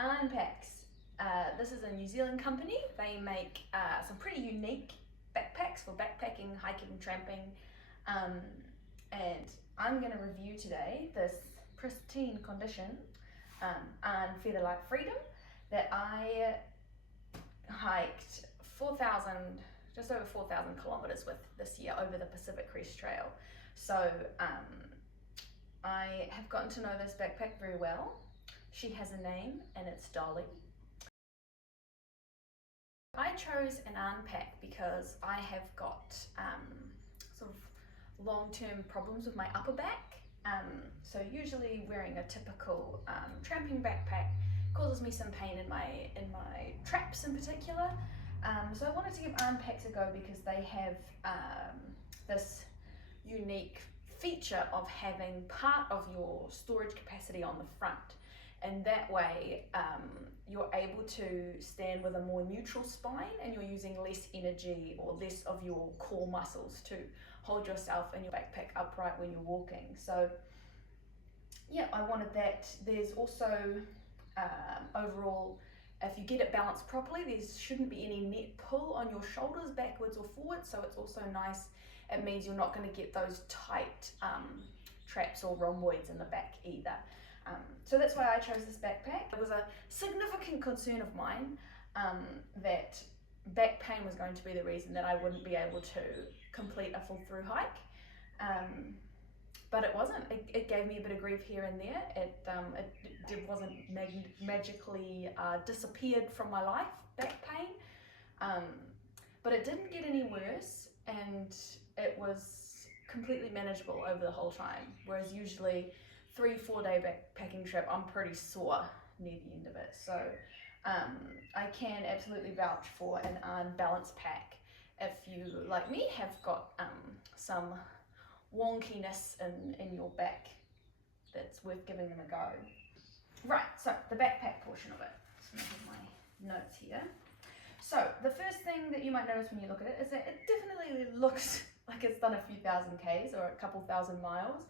Aarn packs. This is a New Zealand company. They make some pretty unique backpacks for backpacking, hiking, tramping, and I'm going to review today this pristine condition Aarn Featherlite Freedom that I hiked 4,000, just over 4,000 kilometers with this year over the Pacific Crest Trail. So I have gotten to know this backpack very well. She has a name and it's Dolly. I chose an Aarn pack because I have got sort of long-term problems with my upper back. So usually wearing a typical tramping backpack causes me some pain in my traps in particular. So I wanted to give Aarn packs a go because they have this unique feature of having part of your storage capacity on the front, and that way you're able to stand with a more neutral spine and you're using less energy or less of your core muscles to hold yourself and your backpack upright when you're walking. So yeah, I wanted that. There's also overall, if you get it balanced properly, there shouldn't be any net pull on your shoulders backwards or forwards, so it's also nice. It means you're not going to get those tight traps or rhomboids in the back either. So that's why I chose this backpack. It was a significant concern of mine that back pain was going to be the reason that I wouldn't be able to complete a full through hike. But it wasn't. It gave me a bit of grief here and there. It wasn't magically disappeared from my life, back pain. But it didn't get any worse, and it was completely manageable over the whole time. Whereas usually 3-4 day backpacking trip, I'm pretty sore near the end of it. So I can absolutely vouch for an Aarn balance pack if you, like me, have got some wonkiness in your back that's worth giving them a go. Right, so the backpack portion of it. Just gonna have my notes here. So the first thing that you might notice when you look at it is that it definitely looks like it's done a few thousand Ks or a couple thousand miles.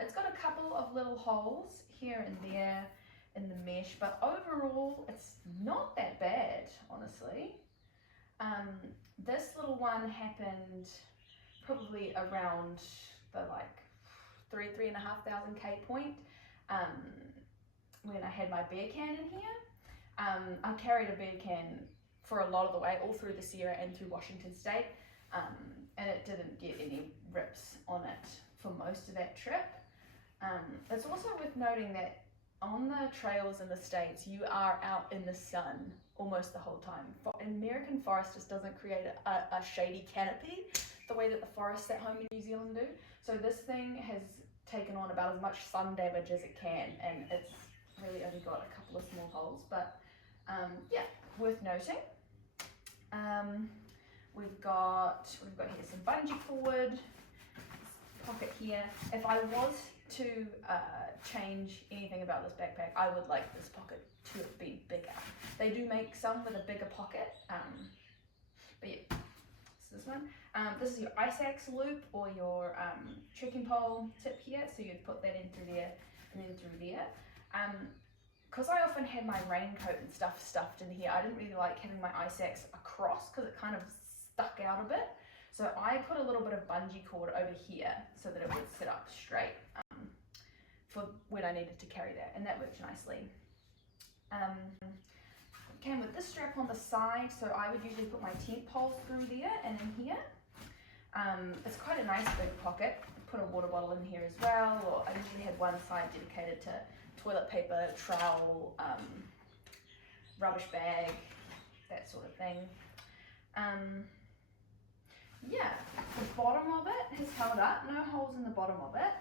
It's got a couple of little holes here and there in the mesh, but overall it's not that bad, honestly. This little one happened probably around the like 3,500 K point when I had my beer can in here. I carried a beer can for a lot of the way, all through the Sierra and through Washington State, and it didn't get any rips on it for most of that trip. It's also worth noting that on the trails in the States, you are out in the sun almost the whole time. American forest just doesn't create a shady canopy the way that the forests at home in New Zealand do. So this thing has taken on about as much sun damage as it can, and it's really only got a couple of small holes, but yeah, worth noting. We've got here some bungee cord, pocket here. If I was to change anything about this backpack, I would like this pocket to have been bigger. They do make some with a bigger pocket, but yeah, it's this one. This is your ice axe loop or your trekking pole tip here, so you'd put that in through there and then through there. Because I often had my raincoat and stuff stuffed in here, I didn't really like having my ice axe across because it kind of stuck out a bit. So I put a little bit of bungee cord over here so that it would sit up straight for when I needed to carry that, and that worked nicely. Came with this strap on the side, so I would usually put my tent poles through there and in here. It's quite a nice big pocket. Put a water bottle in here as well, or I usually had one side dedicated to toilet paper, trowel, rubbish bag, that sort of thing. Yeah, the bottom of it has held up, no holes in the bottom of it.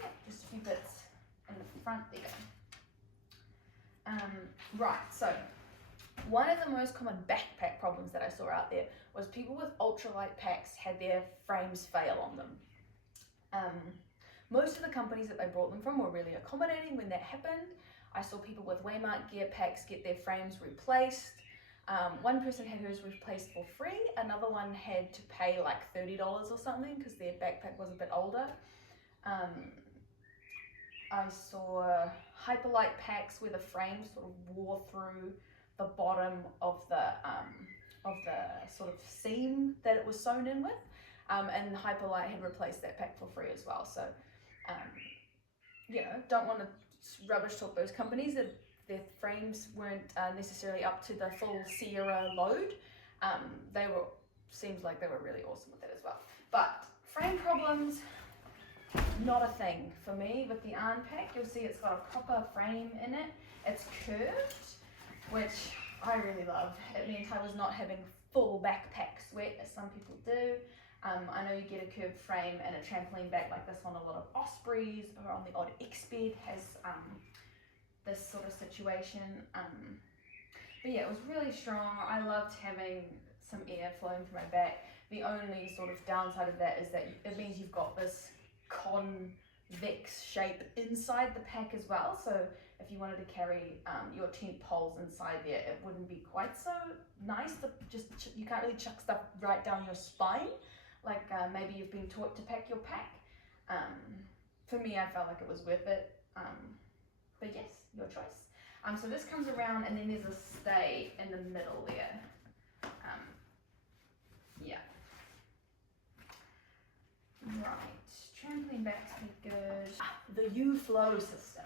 Yeah, just a few bits in the front there. Right, so one of the most common backpack problems that I saw out there was people with ultralight packs had their frames fail on them. Most of the companies that they brought them from were really accommodating when that happened. I saw people with Waymark gear packs get their frames replaced. One person had hers replaced for free, another one had to pay like $30 or something because their backpack was a bit older. I saw Hyperlite packs where the frame sort of wore through the bottom of the sort of seam that it was sewn in with, and Hyperlite had replaced that pack for free as well. So, you know, don't want to rubbish talk those companies. Their frames weren't necessarily up to the full Sierra load. They were, seems like they were really awesome with it as well. But frame problems, not a thing for me with the Aarn pack. You'll see it's got a proper frame in it. It's curved, which I really love. It meant I was not having full backpack sweat as some people do. I know you get a curved frame and a trampoline back like this one. A lot of Ospreys or on the odd X-Bed has this sort of situation. But yeah, it was really strong. I loved having some air flowing through my back. The only sort of downside of that is that it means you've got this convex shape inside the pack as well. So if you wanted to carry your tent poles inside there, it wouldn't be quite so nice. You can't really chuck stuff right down your spine, like maybe you've been taught to pack your pack. For me, I felt like it was worth it. But yes, your choice. So this comes around and then there's a stay in the middle there. Yeah. Right, trampoline backs be good. The U-Flow system.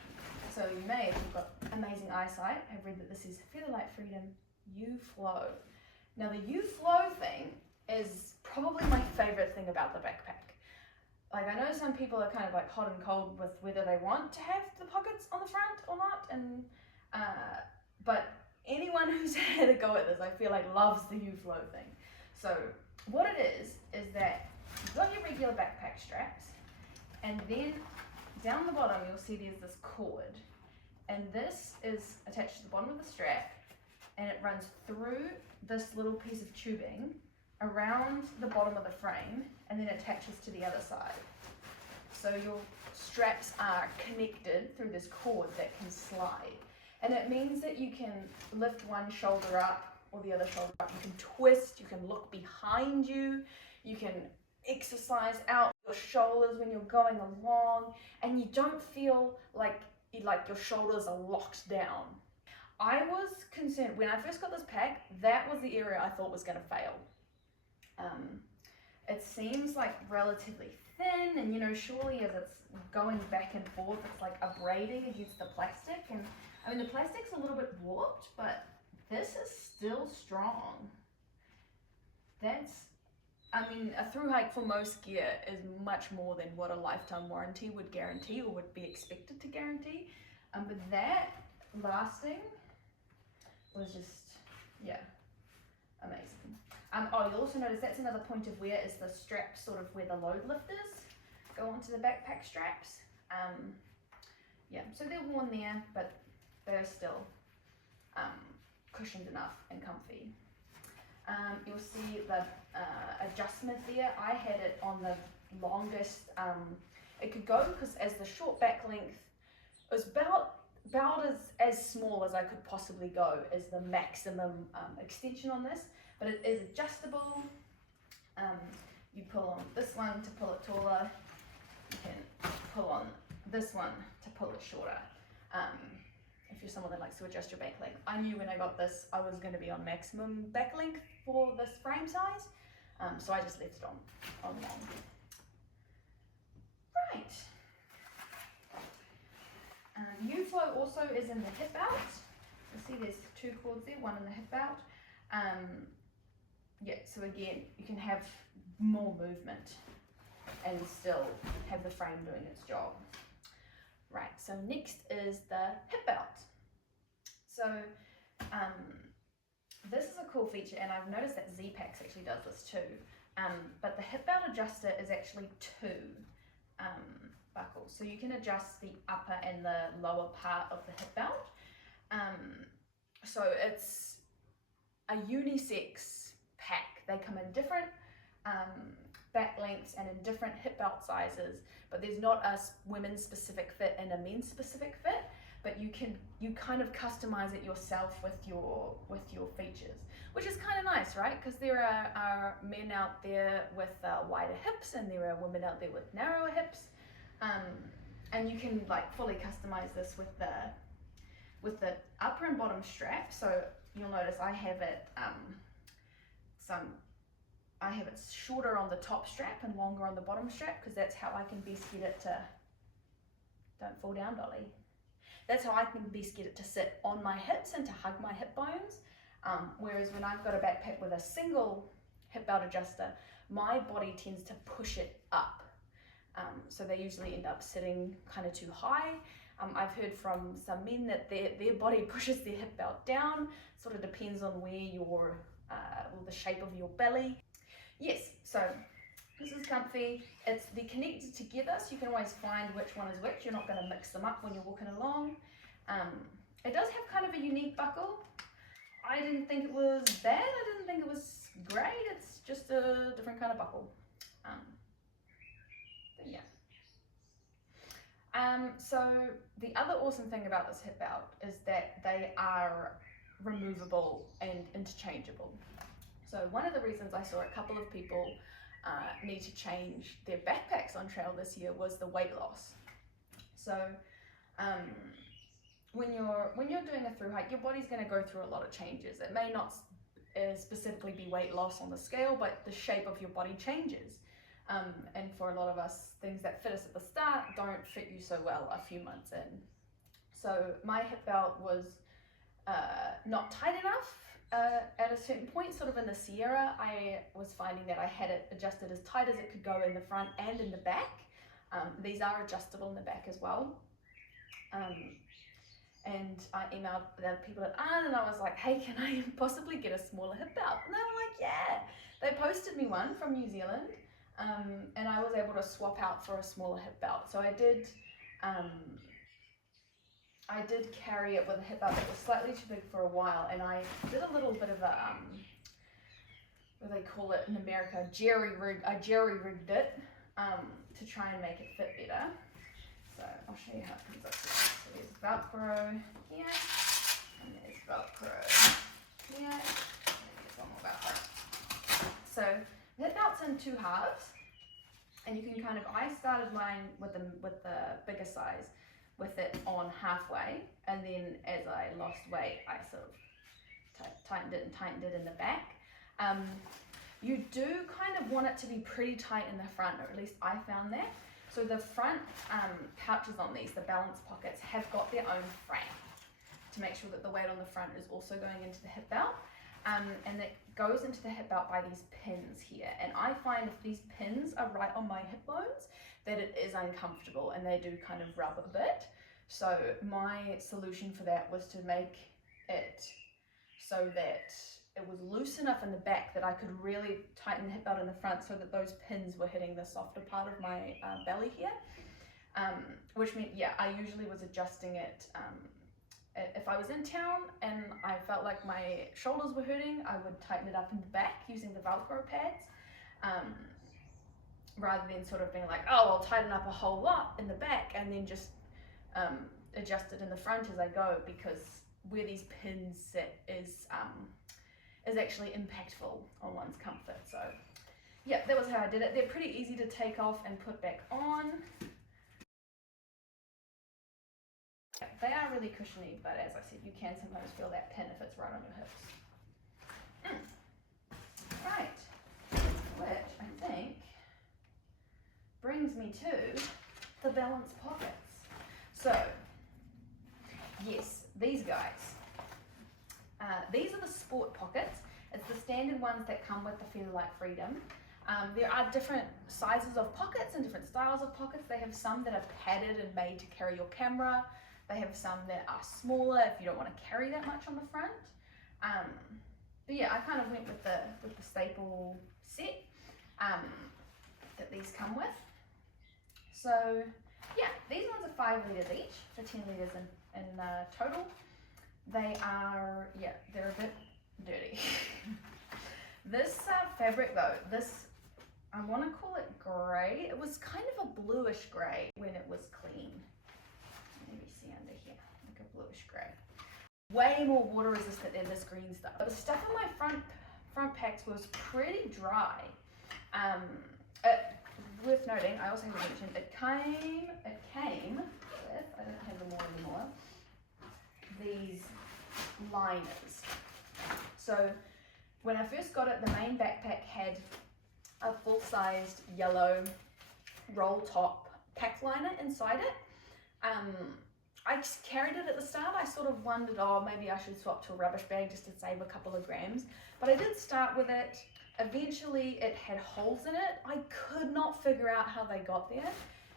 So you may, if you've got amazing eyesight, have read that this is Featherlite Freedom U-Flow. Now the U-Flow thing is probably my favorite thing about the backpack. Like, I know some people are kind of like hot and cold with whether they want to have the pockets on the front or not, and but anyone who's had a go at this, I feel like loves the U-Flow thing. So what it is that you've got your regular backpack straps, and then down the bottom you'll see there's this cord, and this is attached to the bottom of the strap, and it runs through this little piece of tubing around the bottom of the frame and then attaches to the other side. So your straps are connected through this cord that can slide, and it means that you can lift one shoulder up or the other shoulder up, you can twist, you can look behind you, you can exercise out your shoulders when you're going along, and you don't feel like your shoulders are locked down. I was concerned when I first got this pack, that was the area I thought was going to fail. It seems like relatively thin, and you know, surely as it's going back and forth, it's like abrading against the plastic, and I mean the plastic's a little bit warped, but this is still strong. I mean, a through hike for most gear is much more than what a lifetime warranty would guarantee or would be expected to guarantee. But that lasting was just, yeah, amazing. Oh, you'll also notice that's another point of wear is the straps sort of where the load lifters go onto the backpack straps. Yeah, so they're worn there, but they're still cushioned enough and comfy. You'll see the adjustment there. I had it on the longest it could go, because as the short back length, it was about as small as I could possibly go as the maximum extension on this, but it is adjustable. You pull on this one to pull it taller, you can pull on this one to pull it shorter. If you're someone that likes to adjust your back length. I knew when I got this I was going to be on maximum back length for this frame size, so I just left it on long. Right. U-Flow also is in the hip belt. You'll see there's two cords there, one in the hip belt. Yeah, so again, you can have more movement and still have the frame doing its job. Right, so next is the hip belt. So this is a cool feature, and I've noticed that Z-Packs actually does this too. But the hip belt adjuster is actually two buckles. So you can adjust the upper and the lower part of the hip belt. So it's a unisex pack. They come in different back lengths and in different hip belt sizes, but there's not a women's specific fit and a men's specific fit, but you kind of customize it yourself with your features, which is kind of nice, right? Because there are men out there with wider hips, and there are women out there with narrower hips. And you can like fully customize this with the upper and bottom strap. So you'll notice I have it shorter on the top strap and longer on the bottom strap, because that's how I can best get it to, don't fall down, Dolly. That's how I can best get it to sit on my hips and to hug my hip bones. Whereas when I've got a backpack with a single hip belt adjuster, my body tends to push it up. So they usually end up sitting kind of too high. I've heard from some men that their body pushes their hip belt down. Sort of depends on where your, the shape of your belly. Yes, so this is comfy. They're connected together, so you can always find which one is which. You're not going to mix them up when you're walking along. It does have kind of a unique buckle. I didn't think it was bad. I didn't think it was great. It's just a different kind of buckle. But yeah. So the other awesome thing about this hip belt is that they are removable and interchangeable. So one of the reasons I saw a couple of people need to change their backpacks on trail this year was the weight loss. So when you're doing a thru hike, your body's going to go through a lot of changes. It may not specifically be weight loss on the scale, but the shape of your body changes. And for a lot of us, things that fit us at the start don't fit you so well a few months in. So my hip belt was not tight enough at a certain point. Sort of in the Sierra, I was finding that I had it adjusted as tight as it could go in the front and in the back. These are adjustable in the back as well. And I emailed the people at Aarn and I was like, hey, can I possibly get a smaller hip belt? And they were like, yeah. They posted me one from New Zealand. And I was able to swap out for a smaller hip belt. So I did carry it with a hip belt that was slightly too big for a while, and I did a little bit of a, what do they call it in America, I jerry-rigged it to try and make it fit better. So I'll show you how it comes up. So there's Velcro here, and there's Velcro here, and there's one more Velcro. So the hip belt's in two halves, and you can kind of, I started mine with the bigger size, with it on halfway, and then as I lost weight, I sort of tightened it in the back. You do kind of want it to be pretty tight in the front, or at least I found that. So the front pouches on these, the balance pockets, have got their own frame to make sure that the weight on the front is also going into the hip belt. And it goes into the hip belt by these pins here. And I find if these pins are right on my hip bones, that it is uncomfortable and they do kind of rub a bit. So my solution for that was to make it so that it was loose enough in the back that I could really tighten the hip belt in the front so that those pins were hitting the softer part of my belly here. Which meant, yeah, I usually was adjusting it. If I was in town and I felt like my shoulders were hurting, I would tighten it up in the back using the Velcro pads. Rather than sort of being like, oh, I'll tighten up a whole lot in the back and then just adjust it in the front as I go, because where these pins sit is actually impactful on one's comfort. So yeah, that was how I did it. They're pretty easy to take off and put back on. They are really cushiony, but as I said, you can sometimes feel that pin if it's right on your hips. Right, which I think brings me to the balance pockets. So, yes, these guys. These are the sport pockets. It's the standard ones that come with the Featherlite Freedom. There are different sizes of pockets and different styles of pockets. They have some that are padded and made to carry your camera. They have some that are smaller if you don't want to carry that much on the front. But yeah, I kind of went with the staple set that these come with. So yeah, these ones are 5 litres each for 10 litres in total. They are, yeah, they're a bit dirty. This fabric though, I want to call it grey. It was kind of a bluish grey when it was clean. Maybe see under here, like a bluish grey. Way more water resistant than this green stuff. But the stuff on my front packs was pretty dry. worth noting, I also haven't mentioned, it came with, I don't have them all anymore, these liners. So when I first got it, the main backpack had a full-sized yellow roll top pack liner inside it. I just carried it at the start. I sort of wondered, oh, maybe I should swap to a rubbish bag just to save a couple of grams. But I did start with it. Eventually it had holes in it. I could not figure out how they got there.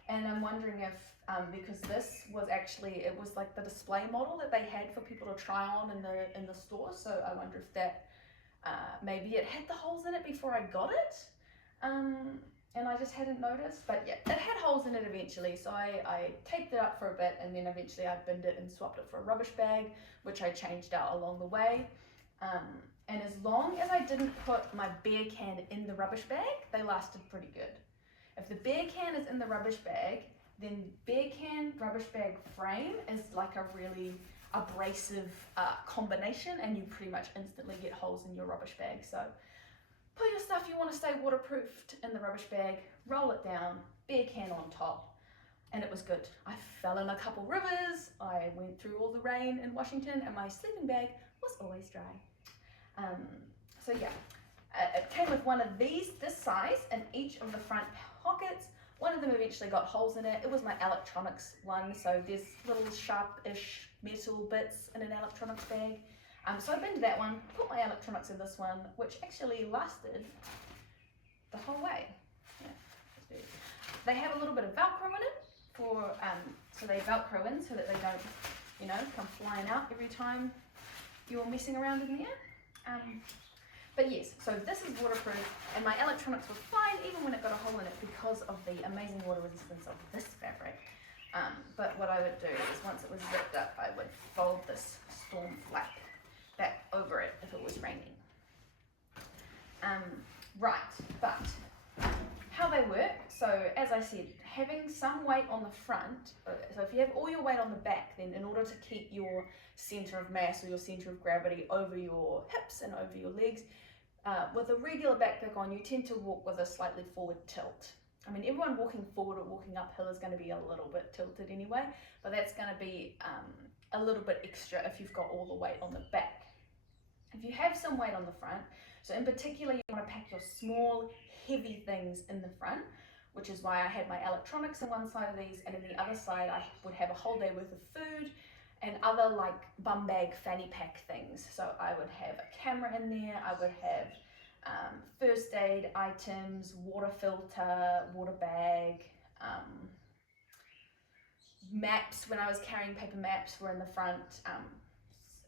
And I'm wondering if, because this was actually, it was like the display model that they had for people to try on in the store. So I wonder if that, maybe it had the holes in it before I got it. And I just hadn't noticed, but yeah, it had holes in it eventually, so I taped it up for a bit, and then eventually I binned it and swapped it for a rubbish bag, which I changed out along the way. And as long as I didn't put my beer can in the rubbish bag, they lasted pretty good. If the beer can is in the rubbish bag, then beer can rubbish bag frame is like a really abrasive combination, and you pretty much instantly get holes in your rubbish bag. So put your stuff you want to stay waterproofed in the rubbish bag, roll it down, beer can on top, and it was good. I fell in a couple rivers, I went through all the rain in Washington, and my sleeping bag was always dry. So yeah, it came with one of these, this size, in each of the front pockets. One of them eventually got holes in it. It was my electronics one, so there's little sharp-ish metal bits in an electronics bag. So I binned that one, put my electronics in this one, which actually lasted the whole way. Yeah. They have a little bit of Velcro in it for, so they Velcro in so that they don't, you know, come flying out every time you're messing around in there. But yes, so this is waterproof, and my electronics were fine even when it got a hole in it because of the amazing water resistance of this fabric. But what I would do is once it was zipped up, I would fold this storm flap back over it if it was raining. Right, but how they work, so as I said, having some weight on the front, so if you have all your weight on the back, then in order to keep your center of mass or your center of gravity over your hips and over your legs, with a regular backpack on, you tend to walk with a slightly forward tilt. I mean, everyone walking forward or walking uphill is going to be a little bit tilted anyway, but that's going to be a little bit extra if you've got all the weight on the back. If you have some weight on the front, so in particular you want to pack your small, heavy things in the front, which is why I had my electronics on one side of these, and on the other side I would have a whole day worth of food and other like bum bag fanny pack things. So I would have a camera in there, I would have first aid items, water filter, water bag, maps. When I was carrying paper maps were in the front.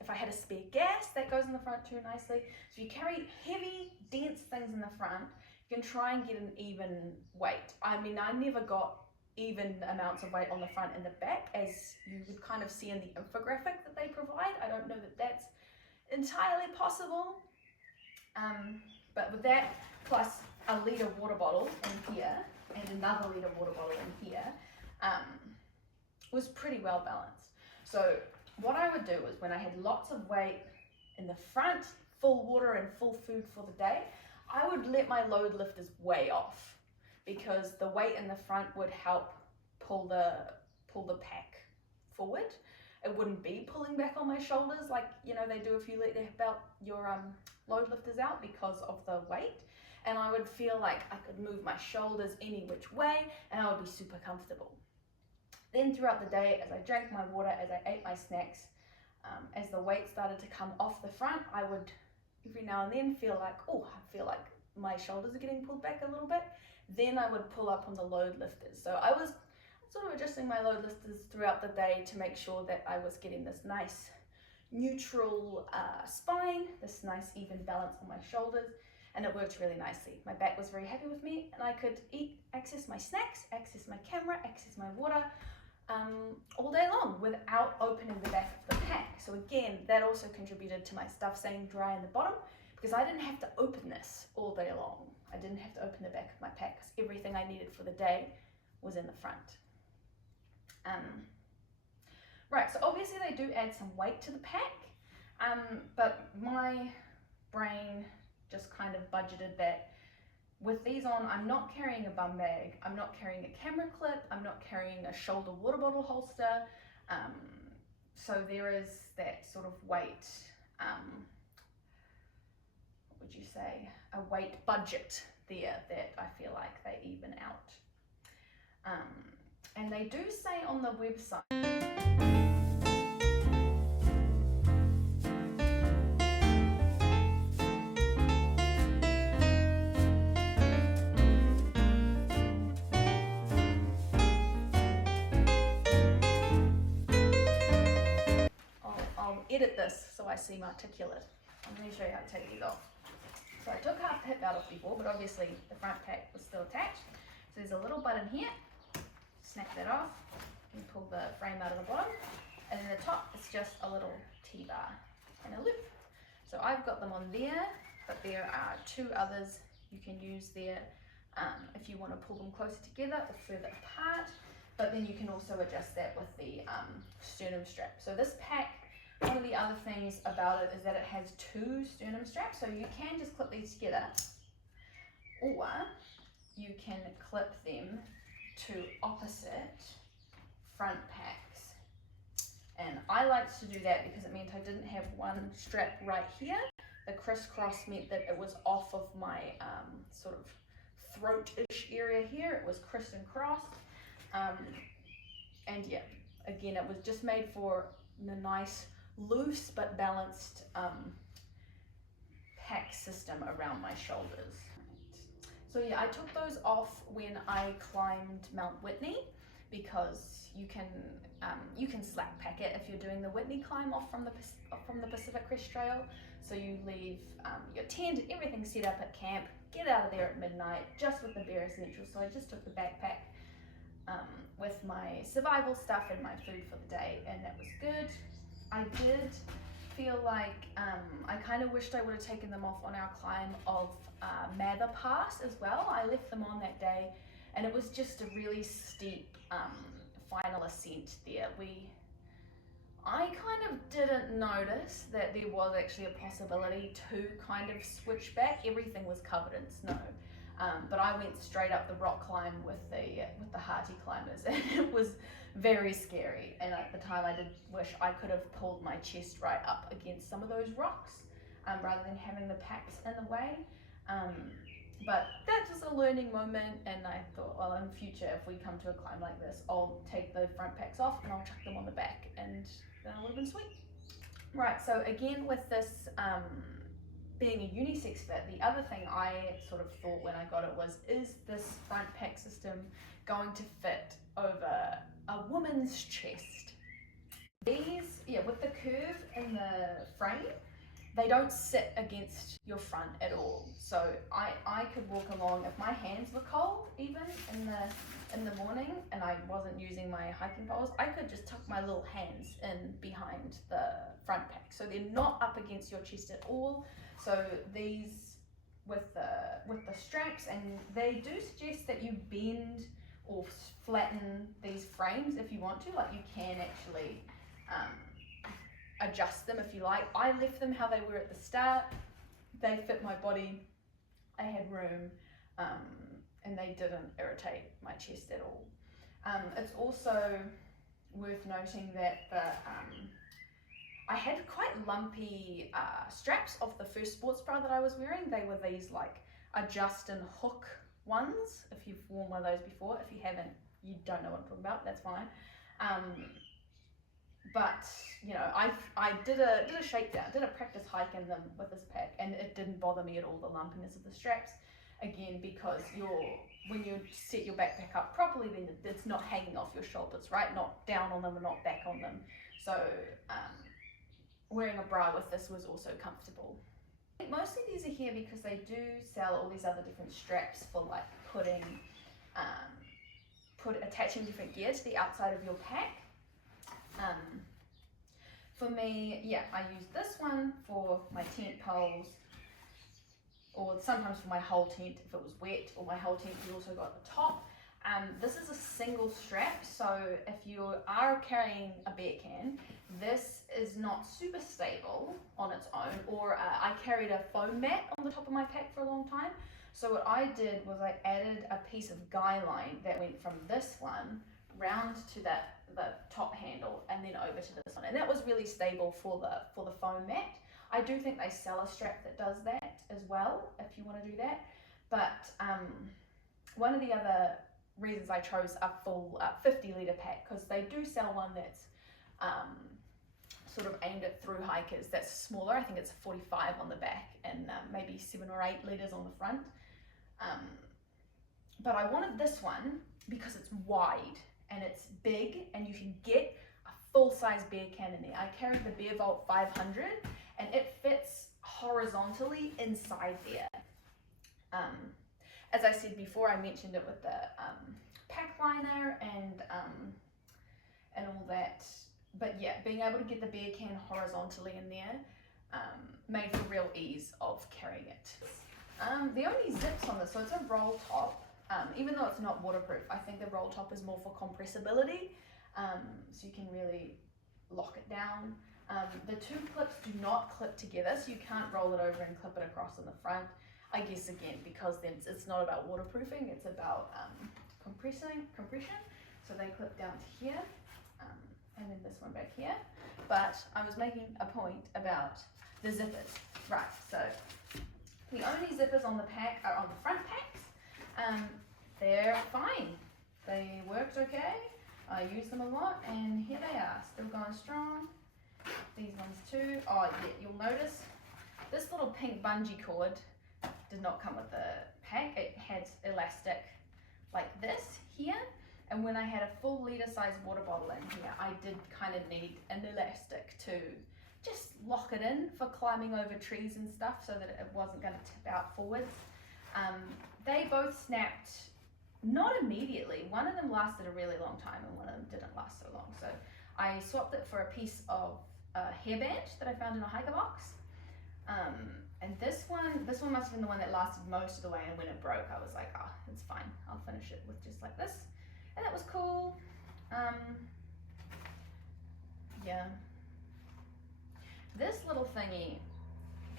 If I had a spare gas, that goes in the front too nicely. So if you carry heavy, dense things in the front, you can try and get an even weight. I mean, I never got even amounts of weight on the front and the back, as you would kind of see in the infographic that they provide. I don't know that that's entirely possible. But with that, plus a litre water bottle in here, and another litre water bottle in here, was pretty well balanced. So what I would do is when I had lots of weight in the front, full water and full food for the day, I would let my load lifters way off, because the weight in the front would help pull the pack forward. It wouldn't be pulling back on my shoulders like, you know, they do if you let your load lifters out because of the weight. And I would feel like I could move my shoulders any which way, and I would be super comfortable. Then throughout the day, as I drank my water, as I ate my snacks, as the weight started to come off the front, I would every now and then feel like, oh, I feel like my shoulders are getting pulled back a little bit. Then I would pull up on the load lifters. So I was sort of adjusting my load lifters throughout the day to make sure that I was getting this nice neutral spine, this nice even balance on my shoulders, and it worked really nicely. My back was very happy with me, and I could access my snacks, access my camera, access my water all day long without opening the back of the pack. So again, that also contributed to my stuff staying dry in the bottom, because I didn't have to open this all day long. I didn't have to open the back of my pack because everything I needed for the day was in the front. Right, so obviously they do add some weight to the pack, but my brain just kind of budgeted that with these on, I'm not carrying a bum bag, I'm not carrying a camera clip, I'm not carrying a shoulder water bottle holster. So there is that sort of weight, what would you say, a weight budget there that I feel like they even out. And they do say on the website, I'll edit this so I seem articulate. Let me show you how to take these off. So I took half the hip belt off before, but obviously the front pack was still attached. So there's a little button here, snap that off, you can pull the frame out of the bottom, and then the top is just a little T-bar and a loop. So I've got them on there, but there are two others you can use there if you want to pull them closer together or further apart, but then you can also adjust that with the sternum strap. So this pack, one of the other things about it is that it has two sternum straps, so you can just clip these together, or you can clip them to opposite front packs. And I liked to do that because it meant I didn't have one strap right here. The crisscross meant that it was off of my sort of throat-ish area here. It was criss and crossed. And yeah, again, it was just made for the nice, loose but balanced pack system around my shoulders. So yeah, I took those off when I climbed Mount Whitney because you can slack pack it if you're doing the Whitney climb off from the Pacific Crest Trail. So you leave your tent, everything set up at camp, get out of there at midnight just with the bare essentials. So I just took the backpack with my survival stuff and my food for the day, and that was good. I did feel like I kind of wished I would have taken them off on our climb of Mather Pass as well. I left them on that day, and it was just a really steep final ascent there. I kind of didn't notice that there was actually a possibility to kind of switch back. Everything was covered in snow. But I went straight up the rock climb with the hearty climbers, and it was very scary. And at the time I did wish I could have pulled my chest right up against some of those rocks rather than having the packs in the way. But that was a learning moment, and I thought, well, in future if we come to a climb like this, I'll take the front packs off and I'll chuck them on the back, and then it would have been sweet. Right, so again with this being a unisex fit, the other thing I sort of thought when I got it was, is this front pack system going to fit over a woman's chest? These, yeah, with the curve in the frame, they don't sit against your front at all. So I could walk along, if my hands were cold even in the morning and I wasn't using my hiking poles, I could just tuck my little hands in behind the front pack. So they're not up against your chest at all. So these with the straps, and they do suggest that you bend or flatten these frames if you want to, like you can actually adjust them if you like. I left them how they were at the start. They fit my body, I had room, and they didn't irritate my chest at all. It's also worth noting that I had quite lumpy straps of the first sports bra that I was wearing. They were these like adjust and hook ones. If you've worn one of those before, if you haven't, you don't know what I'm talking about, that's fine. But you know, I did a shakedown, did a practice hike in them with this pack, and it didn't bother me at all, the lumpiness of the straps. Again, because when you set your backpack up properly, then it's not hanging off your shoulders, right? Not down on them and not back on them. So wearing a bra with this was also comfortable. I think mostly these are here because they do sell all these other different straps for like attaching different gear to the outside of your pack. For me, yeah, I use this one for my tent poles, or sometimes for my whole tent if it was wet, or my whole tent. You also got the top. This is a single strap, so if you are carrying a beer can, this is not super stable on its own, or I carried a foam mat on the top of my pack for a long time, So what I did was I added a piece of guy line that went from this one round to the top handle and then over to this one, and that was really stable for the foam mat. I do think they sell a strap that does that as well if you want to do that, but one of the other reasons I chose a full 50-litre pack, because they do sell one that's sort of aimed at through hikers that's smaller. I think it's 45 on the back and maybe 7 or 8 litres on the front. But I wanted this one because it's wide and it's big and you can get a full-size beer can in there. I carried the Beer Vault 500 and it fits horizontally inside there. As I said before, I mentioned it with the pack liner and all that. But yeah, being able to get the beer can horizontally in there made for real ease of carrying it. The only zips on this, so it's a roll top. Even though it's not waterproof, I think the roll top is more for compressibility, so you can really lock it down. The two clips do not clip together, so you can't roll it over and clip it across in the front. I guess again, because then it's not about waterproofing, it's about compression. So they clip down to here, and then this one back here. But I was making a point about the zippers. Right, so the only zippers on the pack are on the front packs. They're fine. They worked okay. I used them a lot, and here they are, still going strong. These ones too. Oh yeah, you'll notice this little pink bungee cord did not come with the pack. It had elastic like this here, and when I had a full litre size water bottle in here, I did kind of need an elastic to just lock it in for climbing over trees and stuff so that it wasn't going to tip out forwards. They both snapped not immediately. One of them lasted a really long time and one of them didn't last so long. So I swapped it for a piece of hairband that I found in a hiker box. And this one must have been the one that lasted most of the way, and when it broke I was like, oh, it's fine, I'll finish it with just like this. And that was cool. Yeah. This little thingy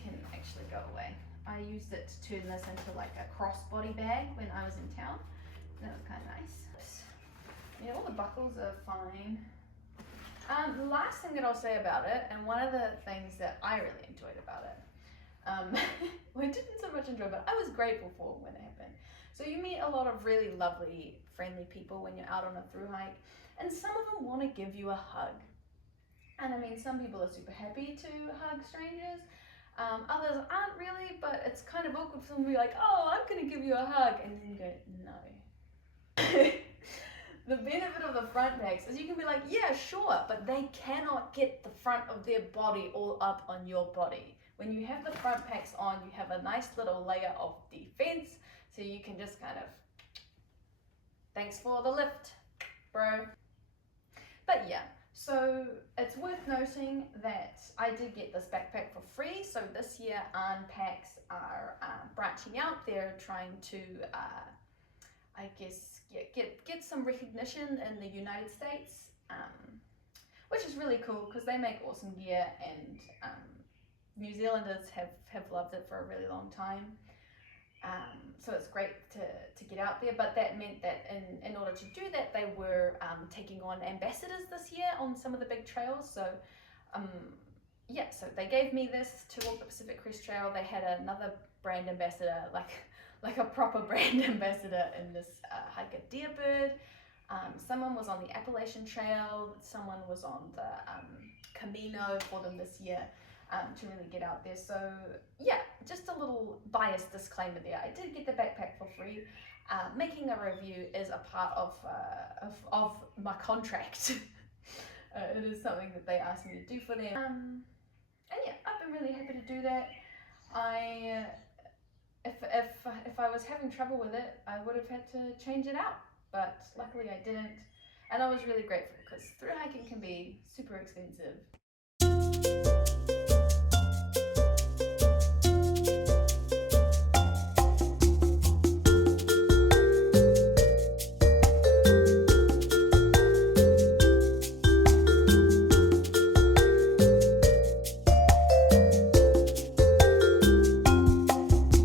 can actually go away. I used it to turn this into like a crossbody bag when I was in town. That was kind of nice. Yeah, all the buckles are fine. The last thing that I'll say about it, and one of the things that I really enjoyed about it, well, I didn't so much enjoy, but I was grateful for when it happened. So you meet a lot of really lovely, friendly people when you're out on a thru hike, and some of them want to give you a hug. And I mean, some people are super happy to hug strangers. Others aren't really, but it's kind of awkward for someone to be like, oh, I'm going to give you a hug, and then you go, no. The benefit of the front packs is you can be like, yeah, sure, but they cannot get the front of their body all up on your body. When you have the front packs on, you have a nice little layer of defense, so you can just kind of, thanks for the lift, bro. But yeah, so it's worth noting that I did get this backpack for free. So this year Aarn packs are branching out. They're trying to, I guess, get some recognition in the United States, which is really cool because they make awesome gear, and New Zealanders have loved it for a really long time. So it's great to get out there, but that meant that in order to do that, they were taking on ambassadors this year on some of the big trails. So yeah, so they gave me this to walk the Pacific Crest Trail. They had another brand ambassador, like a proper brand ambassador in this hiker Deerbird. Someone was on the Appalachian Trail. Someone was on the Camino for them this year. To really get out there. So yeah, just a little bias disclaimer there. I did get the backpack for free. Making a review is a part of my contract. It is something that they asked me to do for them. And yeah, I've been really happy to do that. If I was having trouble with it, I would have had to change it out, but luckily I didn't, and I was really grateful because thru hiking can be super expensive.